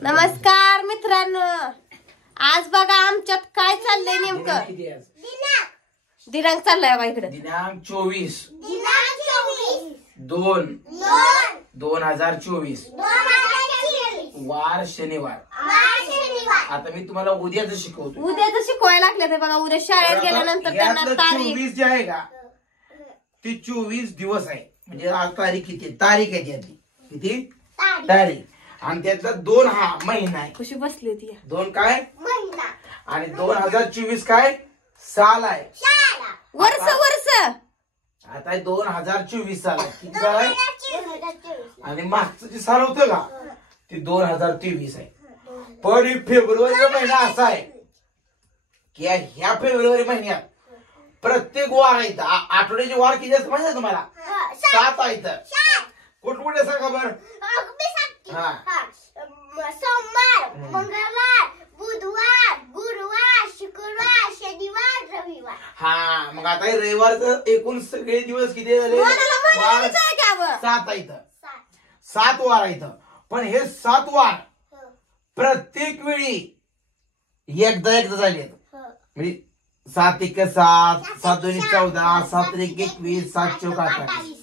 नमस्कार मित्रांनो, आज बघा आमच्यात काय चाललंय नेमकं. दिनांक चाललाय बघा इकडे. दिनांक 24/2/2024 वार शनिवार. आता मी तुम्हाला उद्याच शिकवतो. उद्याच शिकवायला लागले ते बघा. उद्या शाळेत गेल्यानंतर त्यांना तारीख 24 जे आहे का ती 24 दिवस आहे. म्हणजे आज तारीख किती, तारीख आहे त्यातली किती तारीख, आणि त्यातला 2 हा महिना आहे. कशी बसली ती 2 काय महिना, आणि 2024 काय साल आहे. वर्ष आता 2024 साल आहे. किती साल आहे? आणि मागचं जे साल होतं का ते 2023 आहे. पण फेब्रुवारीचा महिना असा आहे की ह्या फेब्रुवारी महिन्यात प्रत्येक वार आहेत. आठवड्याचे वार किती असतात माहिती आहे तुम्हाला? 7 आहेत. कुठकुठे सांगा बरं. सोमवार, मंगळवार, बुधवार, गुरुवार, शुक्रवार, शनिवार, रविवार. हा, मग आता रविवारचं एकूण सगळे दिवस किती झाले? 7 आहेत. 7 वार आहेत. पण हे 7 वार प्रत्येक वेळी एकदा झाले. म्हणजे 7 × 7, 7 × 2 = 14, 7 × 1 = 21, 7 × 4 = 28.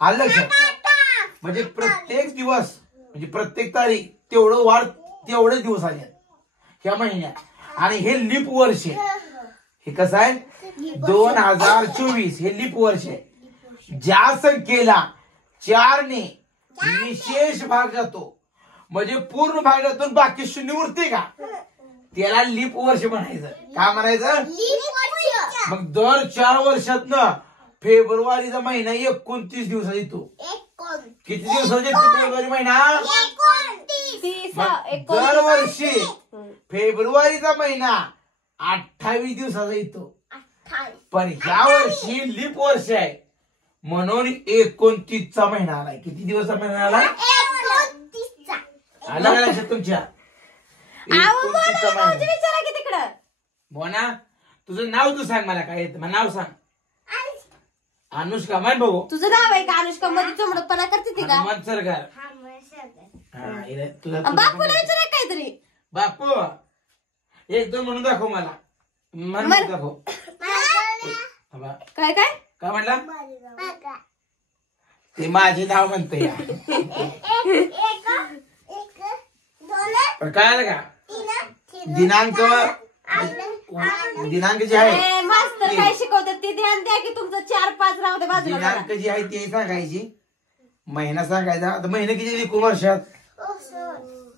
आलं लक्षात? म्हणजे प्रत्येक दिवस म्हणजे प्रत्येक तारीख तेवढं वार तेवढे दिवस आले ह्या महिन्यात. आणि हे लीप वर्ष आहे. हे कसं आहे? 2024 हे लीप वर्ष आहे. ज्या संख्येला 4 ने विशेष भाग जातो म्हणजे पूर्ण भागातून बाकी शून्य उरते का त्याला लीप वर्ष म्हणायचं. काय म्हणायचं? मग दर 4 वर्षातनं फेब्रुवारीचा महिना 29 दिवसाचा येतो. किती दिवसाचा येतो फेब्रुवारी महिना? दरवर्षी फेब्रुवारीचा महिना 28 दिवसाचा येतो. पण ह्या वर्षी लीप वर्ष आहे म्हणून 29चा महिना आलाय. किती दिवसाचा महिना आलाय? आला का लक्षात तुमच्या? 29चा महिना. बोना, तुझं नाव तू सांग. मला काय येतं नाव सांग. अनुष्का. मान बघू. तुझं नाव आहे का अनुष्का? मध्ये चमडपणा करते ती का? हनुमान सरकार. बापूला विचारा काहीतरी. बापू 1-2 म्हणून दाखव मला. म्हणून दाखव. काय काय काय म्हणला? ते माझे नाव म्हणते. काय आलं का? दिनांक जे आहे मास्तर काय शिकवतात ते ध्यान द्या की तुमचं 4-5 राहू दे बाजूला. दिनांक जी आहे ते सांगायची, महिना सांगायचा. आता महिने किती येते वर्षात?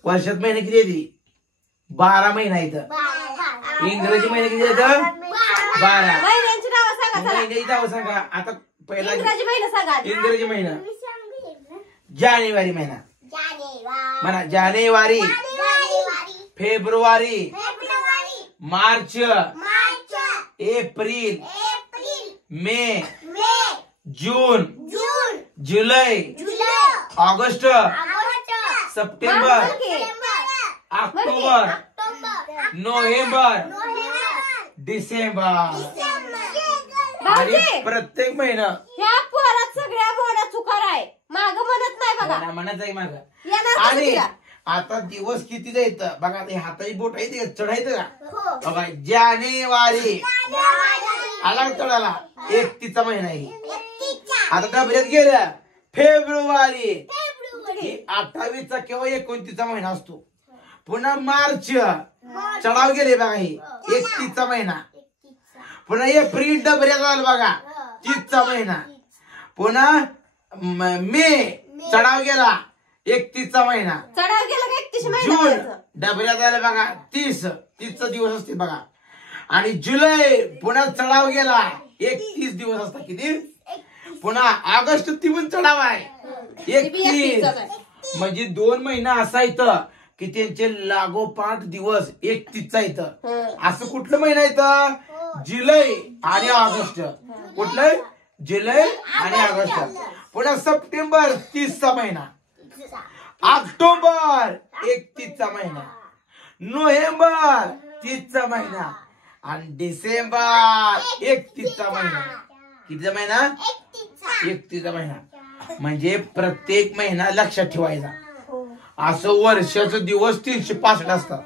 वर्षात महिने किती येते? 12 महिना येतं. इंग्रजी महिने किती येतं? 12. महिन्यांची नावं सांगा. महिन्याची नावं सांगा. आता पहिला इंग्रजी महिना सांगा. इंग्रजी महिना जानेवारी महिना म्हणा. जानेवारी, फेब्रुवारी, मार्च, एप्रिल, मे, जून, जुलै, ऑगस्ट, सप्टेंबर, ऑक्टोबर, नोव्हेंबर, डिसेंबर. आणि प्रत्येक महिना ह्या पोरात सगळ्या मोठ्या चुकार आहे. माग म्हणत नाही बघा. म्हणत आहे माग. आणि आता दिवस किती जायचं बघा. ते हाताची बोट आहे ते चढायचं का बघा. जानेवारी आला चढाला 31चा महिना आहे. आता डबऱ्यात गेलं फेब्रुवारी 28चा किंवा 29चा महिना असतो. पुन्हा मार्च चढाव गेले बघा हे 31चा महिना. पुन्हा एप्रिल डबऱ्यात आलं बघा 30चा महिना. पुन्हा मे चढाव गेला 31चा महिना. चढाव गेला का 31 जून महिना. डबऱ्यात आलं बघा 30चा दिवस असते बघा. आणि जुलै पुन्हा चढाव गेला 31 दिवस असतात. किती? पुन्हा ऑगस्ट ती पण चढाव आहे 31. म्हणजे 2 महिना असा येतं की त्यांचे लागोपाठ दिवस 31चा येतं. असं कुठलं महिना येतं? जुलै आणि ऑगस्ट. कुठलं? जुलै आणि ऑगस्ट. पुन्हा सप्टेंबर 30चा महिना, ऑक्टोबर 31चा महिना, नोव्हेंबर 30चा महिना आणि डिसेंबर 31चा महिना. कितीचा महिना? 31चा महिना. म्हणजे प्रत्येक महिना लक्षात ठेवायचा. असं वर्षाचं दिवस 365 असतात.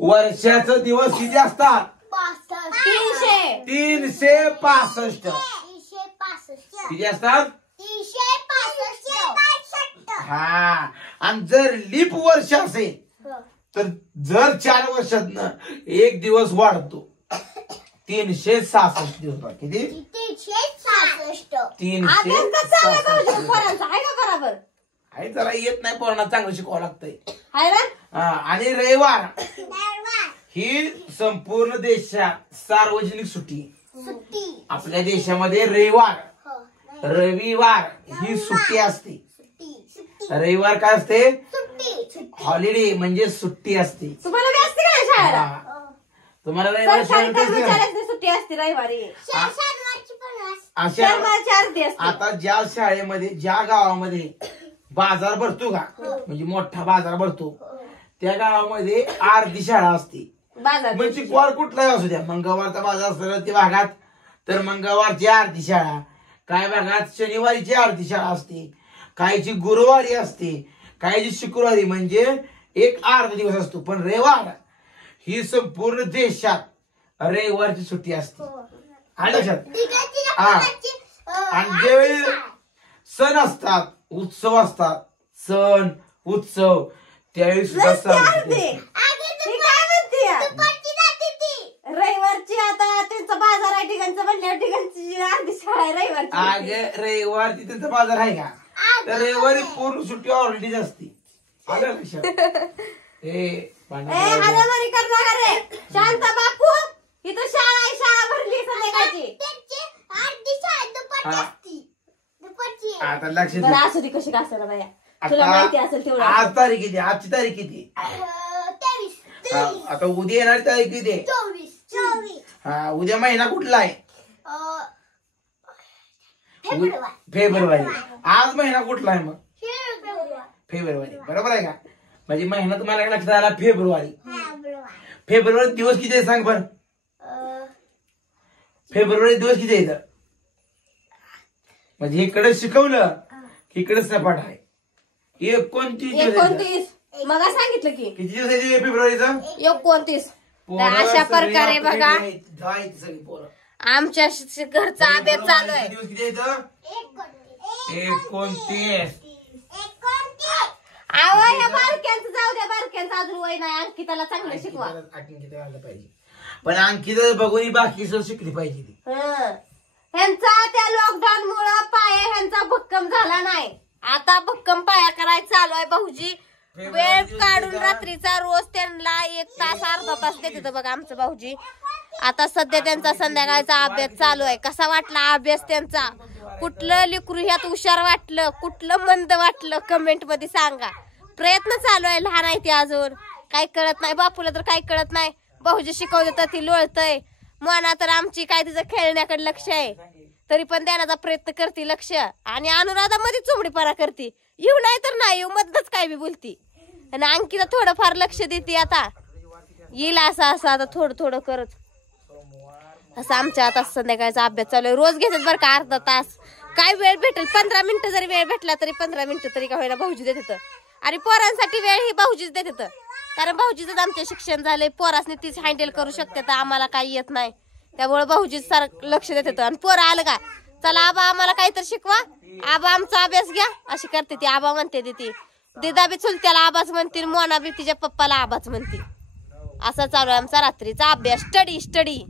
वर्षाचं दिवस किती असतात? 300. 365. किती असतात? 365. हा. आणि जर लीप वर्ष असेल तर जर 4 वर्षातनं एक दिवस वाढतो 366 दिवस. किती? 366. अभ्यास कसा आहे भाऊजी 366. पोरांचा? आहे का बरोबर? आहे जरा येत नाही पोरांना चांगलं शिकवावं लागतंय. आहे ना? हा. आणि रविवार ही संपूर्ण देशात सार्वजनिक सुट्टी. सुट्टी. आपल्या देशामध्ये रविवार ही सुट्टी असते. रविवार काय असते? सुट्टी. हॉलिडे म्हणजे सुट्टी असते. तुम्हाला बी असते का नाही शाळेला? हा. तुम्हाला रविवार सरकारी शाळेत असते का? कर्मचाऱ्यांना सुट्टी असते रविवारी. शनिवारची पण असते. अशा शनिवारची अर्धी असते. आता ज्या शाळेमध्ये ज्या गावामध्ये बाजार भरतो का, म्हणजे मोठा बाजार भरतो, त्या गावामध्ये अर्धी शाळा असते. बाजार म्हणजे वार कुठलाही असू द्या, मंगळवारचा बाजार असतो ते भागात तर मंगळवारची अर्धी शाळा, काय भागात शनिवारीची अर्धी शाळा असते, काहीची गुरुवारी असते, काहीची शुक्रवारी, म्हणजे एक अर्धा दिवस असतो. पण रविवार ही संपूर्ण देशात रविवारची सुट्टी असते. आणि लक्षात हा. आणि ज्यावेळी सण असतात, उत्सव असतात, सण उत्सव, त्यावेळी सुद्धा नसते अर्धी. सण ही काय म्हणते या? रविवारची आता त्यांचा बाजार आहे ठिकाणचं म्हणल्यावर ठिकाणची अर्धी शाळा आहे रविवारची. आग रविवारची त्यांचा बाजार आहे का, तर रविवारी पूर्ण सुट्टी ऑलरेडीच असते. आलं लक्षात? हाणामारी करता का रे? शांत बापू, इथं शाळा आहे, शाळा भरली संध्याकाळची. आता लक्षात बरं घे. असू दे कशी का असेल बाया, तुला माहिती असेल तेवढं. आज तारीख किती? आजची तारीख किती? आता उद्या येणारी तारीख किती आहे? 24. हा. उद्या महिना कुठला आहे? फेब्रुवारी. आज महिना कुठला आहे मग? फेब्रुवारी. बरोबर आहे का? म्हणजे महिना तुम्हाला लक्षात आला फेब्रुवारी. फेब्रुवारी दिवस किती आहे सांग बर? फेब्रुवारी दिवस किती आहे? म्हणजे इकडे शिकवलं की इकडे सपाट आहे. 29 दिवस. 29 मग सांगितलं की किती दिवस आहे फेब्रुवारीचं? 29. अशा प्रकारे बघा सगळी पोरं आमच्या घरचा अभ्यास चालू आहे. दिवस किती आहेत? 29. आवा ह्या बारक्यांचं जाऊ द्या, बारक्यांचं अजून वय नाही. अंकिताला चांगलं शिकवा. अंकिता पाहिजे, पण अंकिता बघून बाकी सर शिकली पाहिजे ती. ह्यांचा त्या लॉकडाऊन मुळे पाया ह्यांचा भक्कम झाला नाही. आता भक्कम पाया करायला चालू आहे. भाऊजी वेळ काढून रात्रीचा रोज त्यांना 1 तास अर्धा तास देते बघा आमचं भाऊजी. आता सध्या त्यांचा संध्याकाळचा अभ्यास चालू आहे. कसा वाटला अभ्यास त्यांचा? कुठलं लेकरू ह्यात हुशार वाटलं, कुठलं मंद वाटलं, कमेंट मध्ये सांगा. प्रयत्न चालू आहे. लहान आहे ती अजून, काही कळत नाही. बापूला तर काही कळत नाही. भाऊजी शिकवते तर ती लोळतय. मना तर आमची काय तिचं खेळण्याकडे लक्ष आहे, तरी पण देण्याचा प्रयत्न करते लक्ष. आणि अनुराधामध्ये चोमडीपणा करते. येऊ नाही तर नाही येऊ, मधनच काय बी बोलती. आणि अंकिता थोडंफार लक्ष देते. आता येईल असं आता थोडं थोडं करत. असं आमच्या आता संध्याकाळचा अभ्यास चालू आहे. रोज घेतात बरं का अर्धा तास. काय वेळ भेटेल 15 मिनिटं जरी वेळ भेटला तरी 15 मिनिटं तरी का होईना भाऊजी देत येतं. आणि पोरांसाठी वेळ ही भाऊजीच देत येतं. कारण भाऊजीच आमचे शिक्षण झाले. पोरासने तीच हँडल करू शकते, तर आम्हाला काही येत नाही. त्यामुळे भाऊजीच सार लक्ष देत येतं. आणि पोरं आलं का चला आबा आम्हाला काहीतरी शिकवा, आबा आमचा अभ्यास घ्या अशी करते ती. आबा म्हणते ती दिदा बी चुलत्याला आबाच म्हणतील, मोना बी तिच्या पप्पाला आबाच म्हणते. असा चालू आहे आमचा रात्रीचा अभ्यास. स्टडी